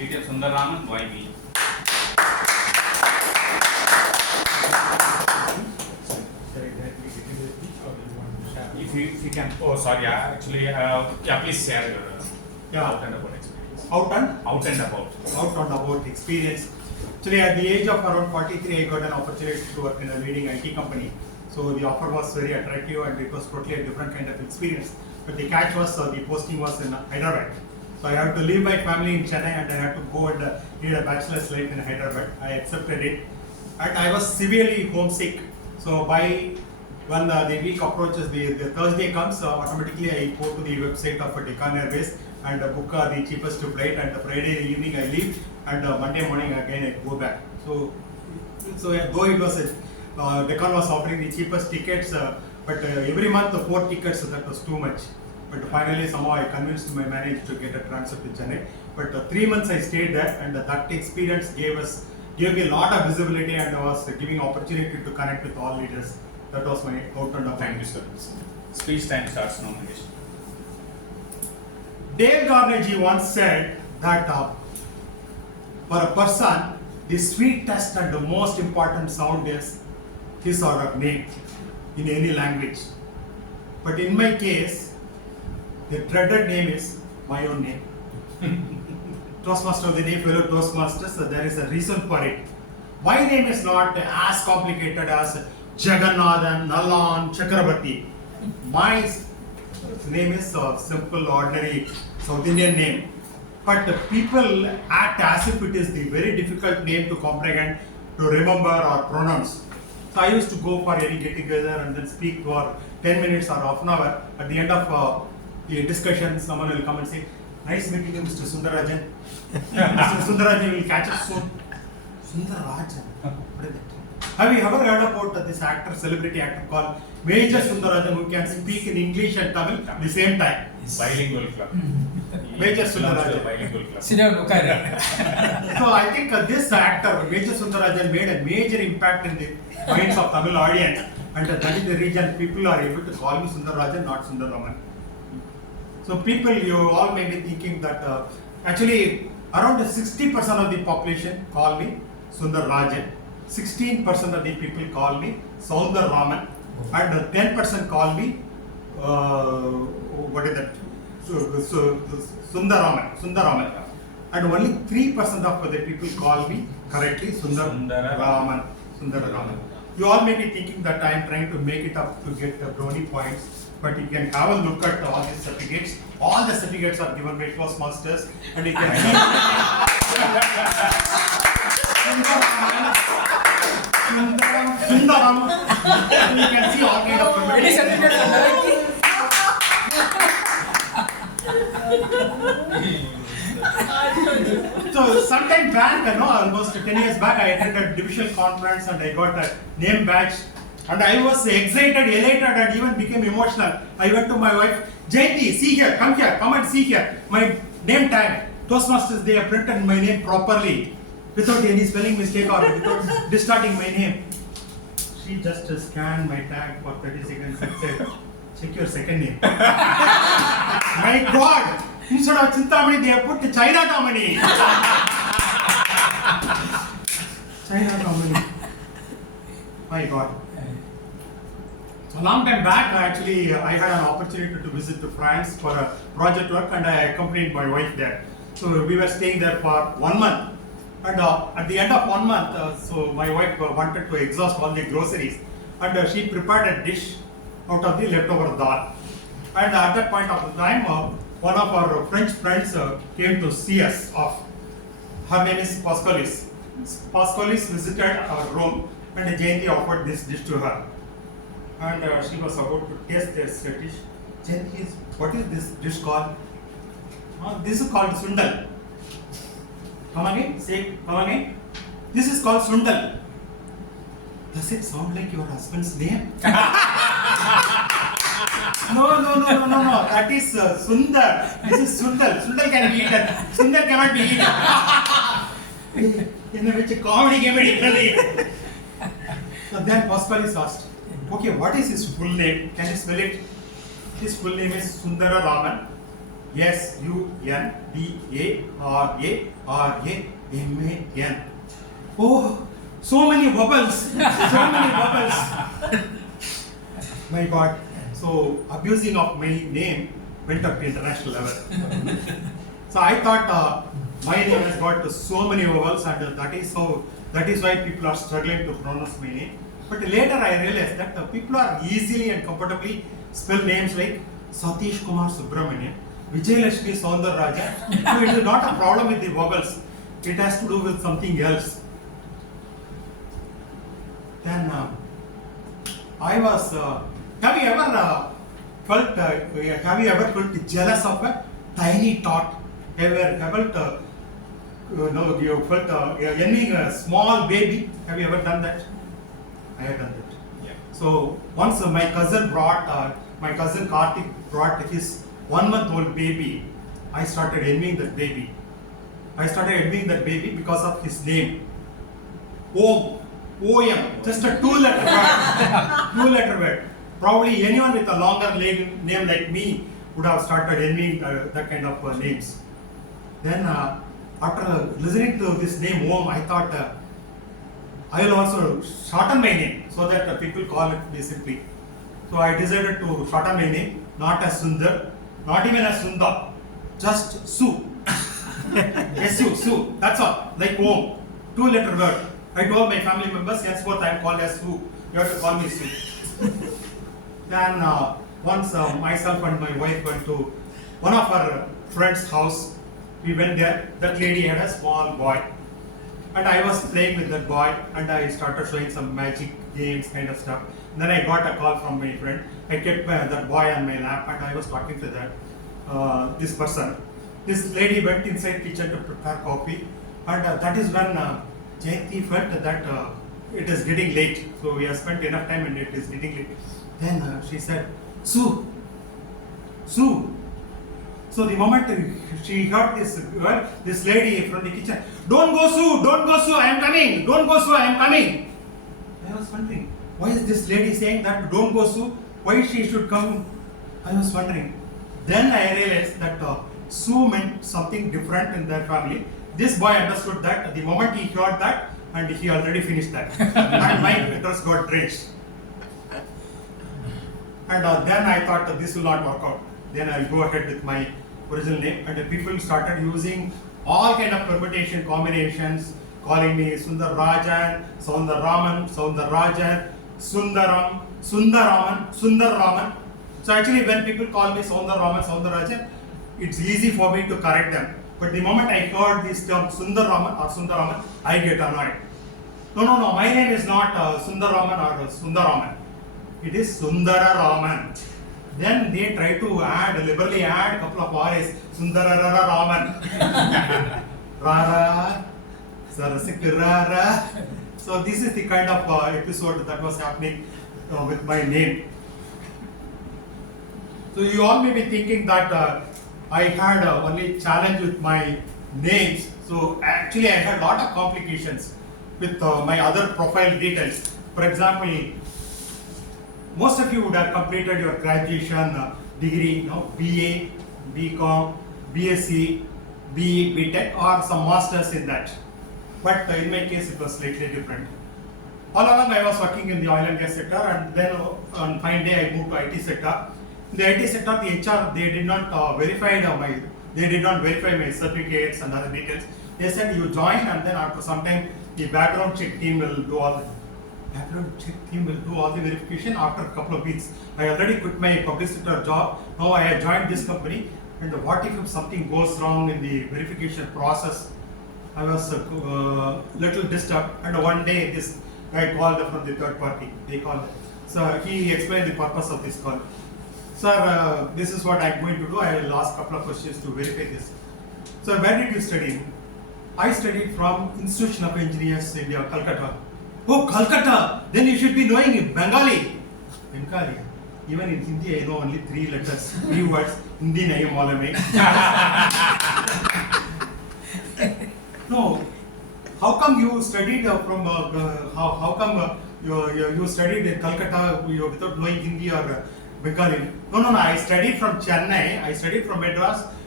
DTM Sundararaman, YB. If you can, oh sorry, actually, please share your out and about experience. Out and about experience. Actually, at the age of around 43, I got an opportunity to work in a leading IT company. So the offer was very attractive and it was totally a different kind of experience. But the catch was the posting was in Hyderabad. So I had to leave my family in Chennai and I had to go and lead a bachelor's life in Hyderabad. I accepted it. And I was severely homesick. So when the week approaches, the Thursday comes, automatically I go to the website of Deccan Airways and book the cheapest flight, and Friday evening I leave, and Monday morning again I go back. So though it was Deccan was offering the cheapest tickets, but every month 4 tickets, that was too much. But finally somehow I convinced my manager to get a transfer to Chennai. But 3 months I stayed there, and that experience gave me a lot of visibility and was giving opportunity to connect with all leaders. That was my out and out. Thank you, sir. Speech time starts now, Nagesh. Dale Carnegie once said that for a person, the sweetest and the most important sound is his or her name in any language. But in my case, the dreaded name is my own name. Toastmaster of the day, fellow Toastmasters, there is a reason for it. My name is not as complicated as Jagannathan, Nalan, Chakrabarti. My name is a simple, ordinary South Indian name. But the people act as if it is the very difficult name to comprehend, to remember or pronounce. So I used to go for any get together and then speak for 10 minutes or half an hour. At the end of the discussion, someone will come and say, "Nice meeting you, Mr. Sundarajan." Mr. Sundarajan will catch up soon. Sundarajan? What is that? Have you ever heard about this actor, celebrity actor called Major Sundarajan, who can speak in English and Tamil at the same time? Bilingual club. Major Sundararajan. Bilingual club. Sit down, okay. So I think this actor, Major Sundararajan, made a major impact in the minds of Tamil audience, and that is the reason people are able to call me Sundararajan, not Sundararaman. So people, you all may be thinking that actually around 60% of the population call me Sundararajan, 16% of the people call me Sundararaman, and 10% call me what is that? Sundaraman. And only 3% of the people call me correctly Sundararaman. You all may be thinking that I am trying to make it up to get the brownie points, but you can have a look at all these certificates. All the certificates are given by Toastmasters, and you can see Sundaram. You can see all kind of Any certificate for Meraki? So sometime back, almost 10 years back, I attended a divisional conference and I got a name badge. And I was excited, elated, and even became emotional. I went to my wife, "Jayanti, see here, come and see here. My name tag. Toastmasters, they have printed my name properly, without any spelling mistake or without distorting my name." She just scanned my tag for 30 seconds and said, "Check your second name." My God! Instead of Chintamani, they have put China Tamani. China Tamani. My God. So a long time back, actually, I had an opportunity to visit to France for a project work, and I accompanied my wife there. So we were staying there for 1 month. And at the end of 1 month, so my wife wanted to exhaust all the groceries, and she prepared a dish out of the leftover dal. And at that point of the time, one of our French friends came to see us off. Her name is Pascalis. Pascalis visited our room, and Jayanti offered this dish to her. And she was about to taste this dish. Jayanti, what is this dish called? This is called sundal. Come again? Say, come again? This is called sundal. Does it sound like your husband's name? No. That is Sundar. This is Sundal. Sundal can be eaten. Sundar cannot be eaten. In which comedy came in. So then Pascalis asked, "Okay, what is his full name? Can you spell it?" His full name is Sundararaman. Sundararaman. Oh, so many vowels. So many vowels. My God. So abusing of my name went up to international level. So I thought my name has got so many vowels, and that is why people are struggling to pronounce my name. But later I realized that people are easily and comfortably spell names like Satish Kumar Subramanian, Vijayalakshmi Sundararaman. So it is not a problem with the vowels. It has to do with something else. Then I was. Have you ever felt jealous of a tiny tot? You felt envying a small baby? Have you ever done that? I have done that. Yeah. So once my cousin Karthik brought his 1 month old baby. I started envying that baby. Because of his name. OM, just a 2-letter word. 2-letter word. Probably anyone with a longer name like me would have started envying that kind of names. Then after listening to this name OM, I thought I will also shorten my name so that people call me simply. So I decided to shorten my name, not as Sundar, not even as Sundar, just Su. SU, Su, that's all, like OM, 2-letter word. I told my family members, henceforth I am called as Su, you have to call me Su. Then once myself and my wife went to one of our friend's house. We went there. That lady had a small boy, and I was playing with that boy, and I started showing some magic games kind of stuff. And then I got a call from my friend. I kept that boy on my lap, and I was talking to this person. This lady went inside kitchen to prepare coffee, and that is when Jayanti felt that it is getting late. So we have spent enough time, and it is getting late. Then she said, Su. So the moment she heard this word, this lady from the kitchen, don't go Su, I am coming, don't go Su, I am coming. I was wondering, why is this lady saying that, don't go Su, why she should come? I was wondering. Then I realized that Su meant something different in their family. This boy understood that the moment he heard that, and he already finished that. And my interest got drenched. And then I thought this will not work out. Then I'll go ahead with my original name. And the people started using all kind of permutation combinations, calling me Sundararaman, Sundararaman. So actually when people call me Sundararaman, it's easy for me to correct them. But the moment I heard this term Sundararaman, I get annoyed. No, my name is not Sundararaman or Sundaraman. It is Sundararaman. Then they try to liberally add a couple of R's. Sundararaman. Rara, Sarasikirara. So this is the kind of episode that was happening with my name. So you all may be thinking that I had only challenge with my names. So actually I had a lot of complications with my other profile details. For example, most of you would have completed your graduation degree, BA, BCom, BSc, BE, BTech, or some masters in that. But in my case, it was slightly different. All along, I was working in the oil and gas sector, and then on fine day, I moved to IT sector. In the IT sector, the HR they did not verify my certificates and other details. They said you join, and then after some time, the background check team will do all the verification after a couple of weeks. I already quit my public sector job. Now I have joined this company. And what if something goes wrong in the verification process? I was little disturbed. And one day this guy called from the third party. They called. So he explained the purpose of this call. Sir, this is what I'm going to do. I will ask a couple of questions to verify this. So where did you study? I studied from Institution of Engineers, India, Calcutta. Oh, Calcutta! Then you should be knowing Bengali. Bengali. Even in Hindi, I know only 3 letters, 3 words. Hindi nahi मालूम है. No. How come you studied from? How come you studied in Calcutta without knowing Hindi or Bengali? No. I studied from Chennai. I studied from Madras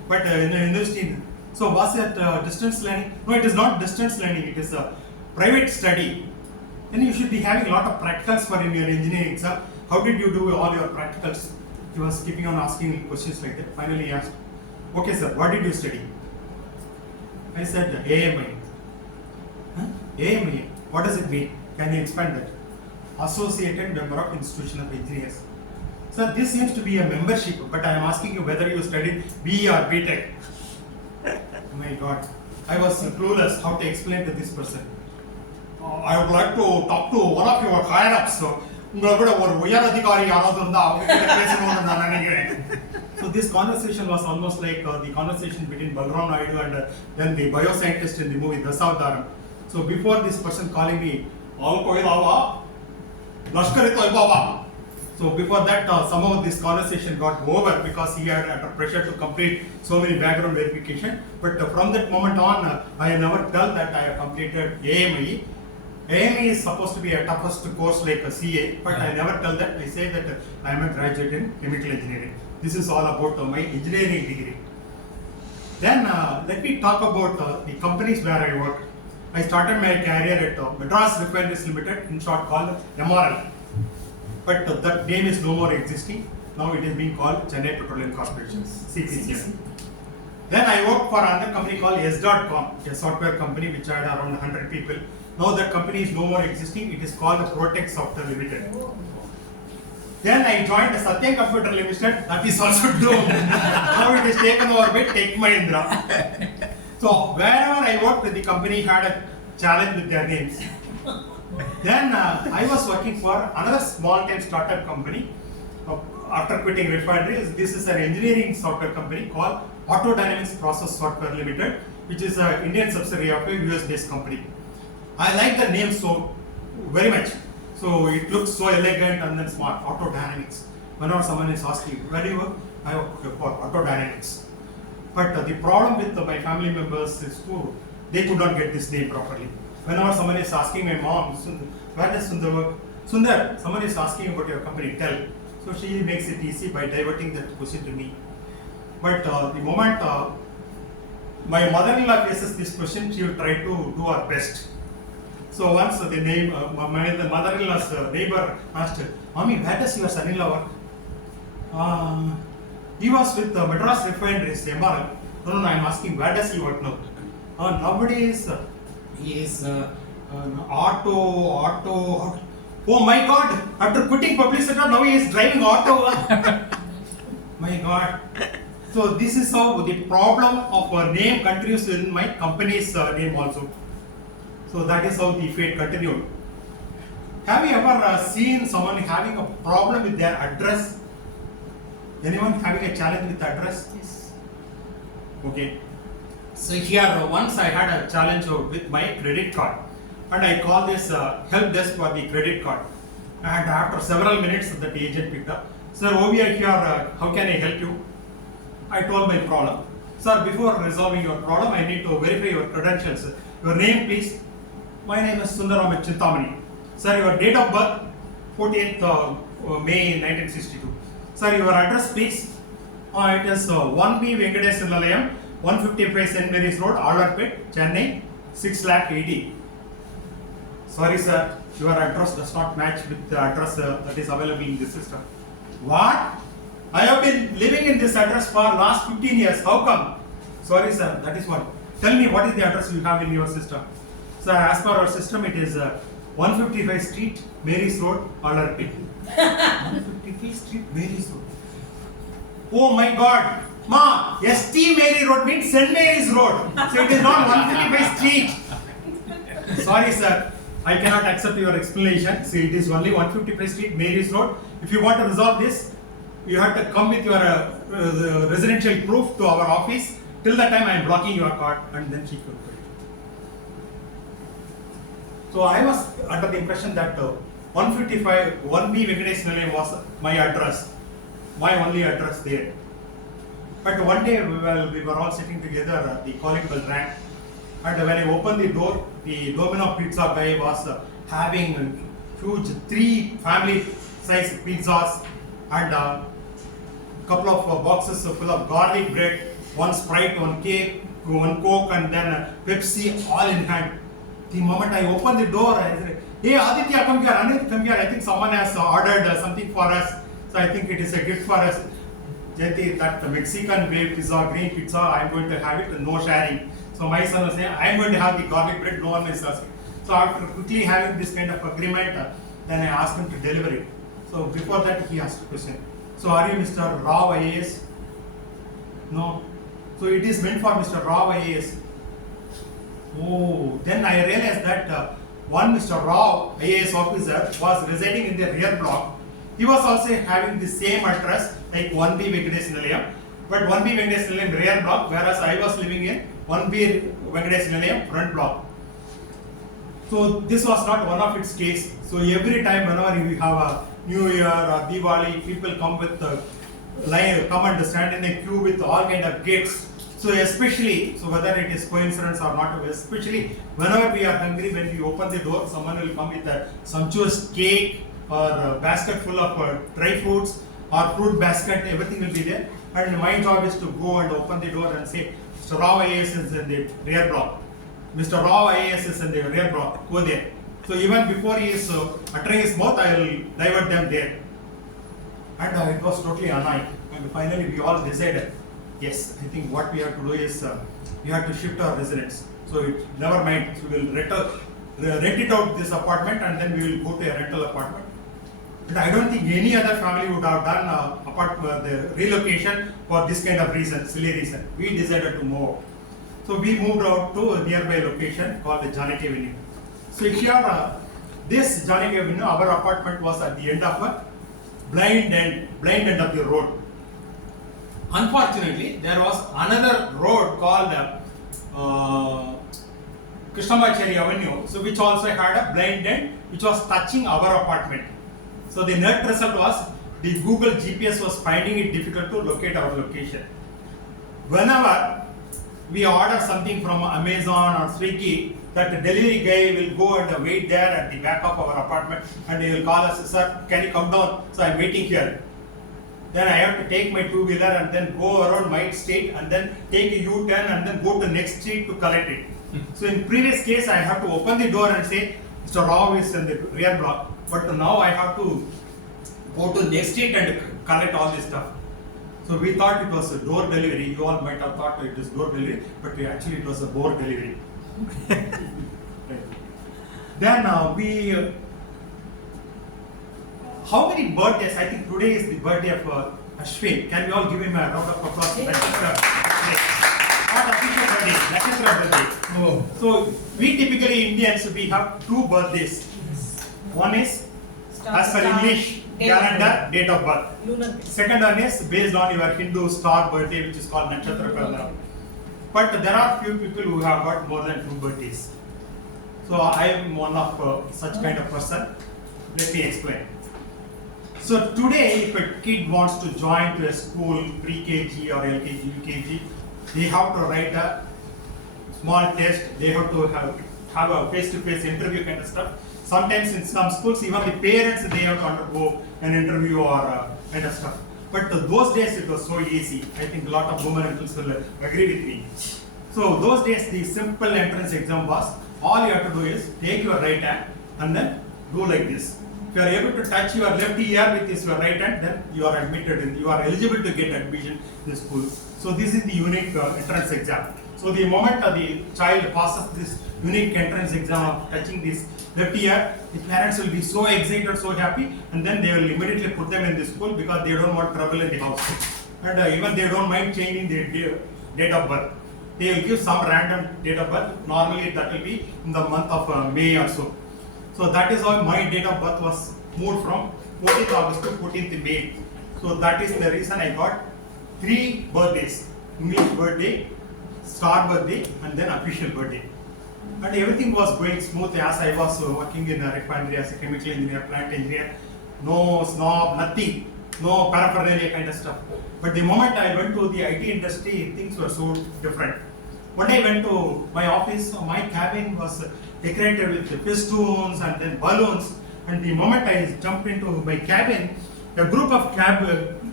but in a university. So was it distance learning? No, it is not distance learning. It is a private study. Then you should be having a lot of practicals for in your engineering exam. How did you do all your practicals? He was keeping on asking questions like that. Finally, he asked, "Okay, sir, what did you study?" I said, "AMI." Huh? AMI. What does it mean? Can you expand that? Associated Member of Institution of Engineers. Sir, this seems to be a membership, but I am asking you whether you studied BE or BTech. Oh my God, I was clueless how to explain to this person. I would like to talk to one of your higher ups. உங்களை விட ஒரு உயர் அதிகாரி யாராவது இருந்தா அவங்க கிட்ட பேசணும்னு நான் நினைக்கிறேன். So this conversation was almost like the conversation between Balram Naidu and then the bioscientist in the movie Dasavdaram. So before this person calling me, all koilava, Lashkar e Toibaba. So before that, somehow this conversation got over because he had under pressure to complete so many background verification. But from that moment on, I never tell that I have completed AME. AME is supposed to be a toughest course like a CA, but I never tell that. I say that I am a graduate in chemical engineering. This is all about my engineering degree. Then let me talk about the companies where I work. I started my career at Madras Refineries Limited, in short called MRL. But that name is no more existing. Now it is being called Chennai Petroleum Corporation, CPCL. Then I worked for another company called S.com, a software company which had around 100 people. Now that company is no more existing. It is called Protech Software Limited. Then I joined Satyam Computer Limited. That is also doomed. Now it is taken over by Tech Mahindra. So wherever I worked, the company had a challenge with their names. Then I was working for another small-time startup company after quitting refineries. This is an engineering software company called Auto Dynamics Process Software Limited, which is an Indian subsidiary of a US-based company. I like the name so very much. So it looks so elegant and then smart. Auto Dynamics. Whenever someone is asking, where do you work? I work for Auto Dynamics. But the problem with my family members is they could not get this name properly. Whenever someone is asking my mom, where does Sundar work? Sundar, someone is asking about your company, tell. So she makes it easy by diverting that question to me. But the moment my mother-in-law faces this question, she will try to do her best. So once the mother-in-law's neighbor asked, "Mommy, where does your son-in-law work?" He was with Madras Refineries, MRL. No, I am asking, where does he work now? Nowadays, he is auto. Oh my God! After quitting public sector, now he is driving auto. My God! So this is how the problem of a name continues in my company's name also. So that is how the fate continued. Have you ever seen someone having a problem with their address? Anyone having a challenge with address? Yes. Okay. So here once I had a challenge with my credit card, and I called this help desk for the credit card. And after several minutes, the agent picked up. "Sir, over here, how can I help you?" I told my problem. "Sir, before resolving your problem, I need to verify your credentials. Your name, please." "My name is Sundararaman Chintamani." "Sir, your date of birth, 14th May 1962. "Sir, your address, please." It is 1B Venkatesh Nilayam, 155 St. Mary's Road, Allarpet, Chennai, 6,80,000. "Sorry, sir, your address does not match with the address that is available in the system." "What? I have been living in this address for last 15 years. How come?" "Sorry, sir, that is what. Tell me, what is the address you have in your system?" "Sir, as per our system, it is 155 Street, Mary's Road, Allarpet." 155 Street, Mary's Road. Oh my God! Ma, ST Mary Road means St. Mary's Road. So it is not 155 Street. "Sorry, sir, I cannot accept your explanation. See, it is only 155 Street, Mary's Road. If you want to resolve this, you have to come with your residential proof to our office. Till that time, I am blocking your card." And then she could. So I was under the impression that 155 1B Venkatesh Nilayam was my address, my only address there. But one day while we were all sitting together, the calling bell rang, and when I opened the door, the Domino pizza guy was having huge 3 family size pizzas and a couple of boxes full of garlic bread one Sprite, one cake, one Coke, and then Pepsi, all in hand. The moment I opened the door, I said, "Hey Aditya, come here, Anit, come here. I think someone has ordered something for us. So I think it is a gift for us." Jayati, that Mexican way pizza, green pizza, I'm going to have it, no sharing. So my son was saying, I'm going to have the garlic bread, no one is asking. So after quickly having this kind of agreement, then I asked him to deliver it. So before that, he asked a question. So are you Mr. Rao IAS? No. So it is meant for Mr. Rao IAS. Oh, then I realized that one Mr. Rao IAS officer was residing in the rear block. He was also having the same address like 1B Venkatesh Nilayam, but 1B Venkatesh Nilayam rear block, whereas I was living in 1B Venkatesh Nilayam front block. So this was not one of its case. So every time whenever we have a New Year or Diwali, people come with line, come and stand in a queue with all kind of gates. So especially, so whether it is coincidence or not, especially whenever we are hungry, when we open the door, someone will come with a sumptuous cake or a basket full of dry fruits or fruit basket, everything will be there. And my job is to go and open the door and say, Mr. Rao IAS is in the rear block. Mr. Rao IAS is in the rear block, go there. So even before he is uttering his mouth, I will divert them there. And it was totally annoying. And finally we all decided, yes, I think what we have to do is we have to shift our residence. So never mind, so we will rent it out this apartment and then we will go to a rental apartment. And I don't think any other family would have done the relocation for this kind of reason, silly reason. We decided to move. So we moved out to a nearby location called the Janaki Avenue. So here, this Janaki Avenue, our apartment was at the end of a blind end of the road. Unfortunately, there was another road called Krishnamachari Avenue, so which also had a blind end, which was touching our apartment. So the net result was the Google GPS was finding it difficult to locate our location. Whenever we order something from Amazon or Swiggy, that the delivery guy will go and wait there at the back of our apartment and he will call us, "Sir, can you come down?" So I'm waiting here. Then I have to take my two-wheeler and then go around my street and then take a U-turn and then go to next street to collect it. So in previous case, I have to open the door and say, Mr. Rao is in the rear block. But now I have to go to next street and collect all this stuff. So we thought it was a door delivery. You all might have thought it is door delivery, but actually it was a board delivery. Then how many birthdays? I think today is the birthday of Ashwin. Can we all give him a round of applause? Not official birthday, Nakshatra birthday. Oh. So we typically Indians, we have two birthdays. One is as per English calendar, date of birth. Lunar. Second one is based on your Hindu star birthday, which is called Nakshatra Kalendar. But there are few people who have got more than two birthdays. So I am one of such kind of person. Let me explain. So today, if a kid wants to join to a school, pre-KG or LKG, UKG, they have to write a small test. They have to have a face-to-face interview kind of stuff. Sometimes in some schools, even the parents, they have to undergo an interview or kind of stuff. But those days it was so easy. I think a lot of women uncles will agree with me. So those days the simple entrance exam was, all you have to do is take your right hand and then do like this. If you are able to touch your left ear with this your right hand, then you are admitted, you are eligible to get admission in the school. So this is the unique entrance exam. So the moment the child passes this unique entrance exam of touching this left ear, the parents will be so excited, so happy, and then they will immediately put them in the school because they don't want trouble in the house. And even they don't mind changing their date of birth. They will give some random date of birth. Normally that will be in the month of May or so. So that is how my date of birth was moved from 14th August to 14th May. So that is the reason I got 3 birthdays: English birthday, star birthday, and then official birthday. And everything was going smooth as I was working in a refinery as a chemical engineer, plant engineer. No snob, nothing, no paraphernalia kind of stuff. But the moment I went to the IT industry, things were so different. One day I went to my office, my cabin was decorated with festoons and then balloons. And the moment I jumped into my cabin, a group of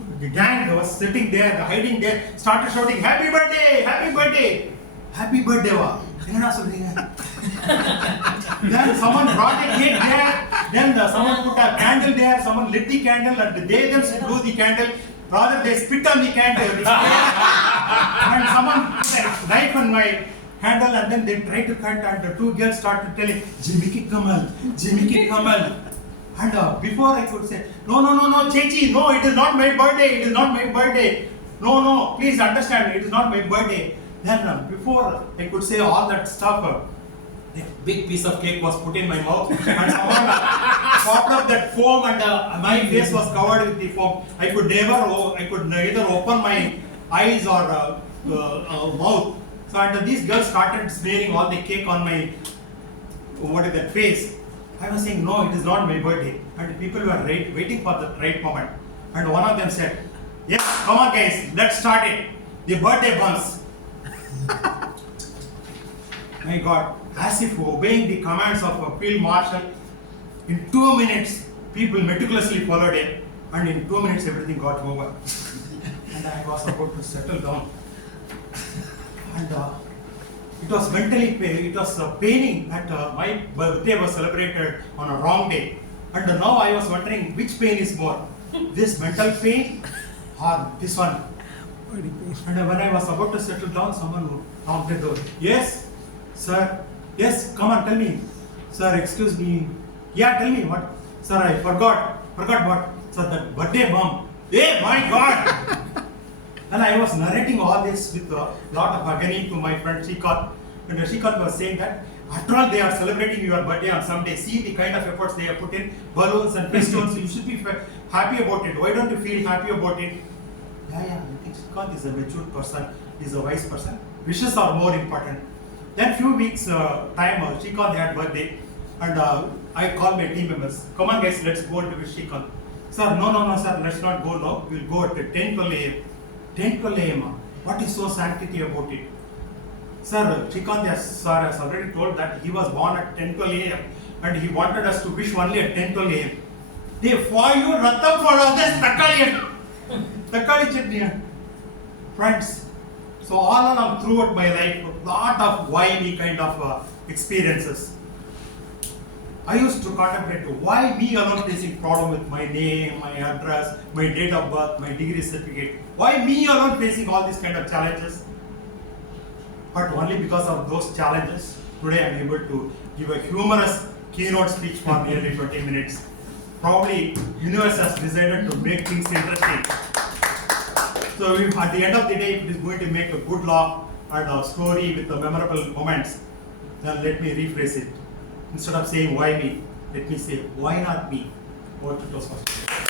the gang was sitting there, hiding there, started shouting, "Happy birthday! Happy birthday! Happy birthday!" Wa. Then someone brought a cake there, then someone put a candle there, someone lit the candle and they themselves blew the candle. Rather they spit on the candle. And someone put a knife on my handle and then they tried to cut and the two girls started telling, "Jimmy ki Kamal, Jimmy ki Kamal." And before I could say, no, Chechi, no, it is not my birthday, it is not my birthday. No, please understand, it is not my birthday. Then before I could say all that stuff, a big piece of cake was put in my mouth and someone popped up that foam and my face was covered with the foam. I could neither open my eyes or mouth. So and these girls started smearing all the cake on my face. I was saying, no, it is not my birthday. And people were waiting for the right moment. And one of them said, "Yes, come on guys, let's start it. The birthday buns." My God, as if obeying the commands of a field marshal, in 2 minutes, people meticulously followed it. And in 2 minutes, everything got over. And I was about to settle down. And it was paining that my birthday was celebrated on a wrong day. And now I was wondering which pain is more, this mental pain or this one. And when I was about to settle down, someone knocked the door. "Yes, sir. Yes, come on, tell me." "Sir, excuse me." "Yeah, tell me what?" "Sir, I forgot. Forgot what?" "Sir, that birthday bomb." "Hey, my God!" And I was narrating all this with a lot of agony to my friend Shrikant. And Shrikant was saying that after all they are celebrating your birthday on some day. See the kind of efforts they have put in, balloons and festoons. You should be happy about it. Why don't you feel happy about it? Yeah, I think Shrikant is a mature person. He's a wise person. Wishes are more important. Then few weeks time, Shrikant had birthday. And I called my team members. "Come on guys, let's go to wish Shrikant." "Sir, no, sir, let's not go now. We'll go at 10:12 a.m. 10:12 a.m. What is so sanctity about it?" "Sir, Shrikant has already told that he was born at 10:12 a.m. and he wanted us to wish only at 10:12 a.m. They for you ratham for others Takali chutney. Friends, so all along throughout my life, a lot of why me kind of experiences. I used to contemplate why me alone facing problem with my name, my address, my date of birth, my degree certificate. Why me alone facing all these kind of challenges? But only because of those challenges, today I am able to give a humorous keynote speech for nearly 20 minutes. Probably universe has decided to make things interesting. So if at the end of the day, if it is going to make a good laugh and a story with the memorable moments, then let me rephrase it. Instead of saying why me, let me say why not me? What it was first.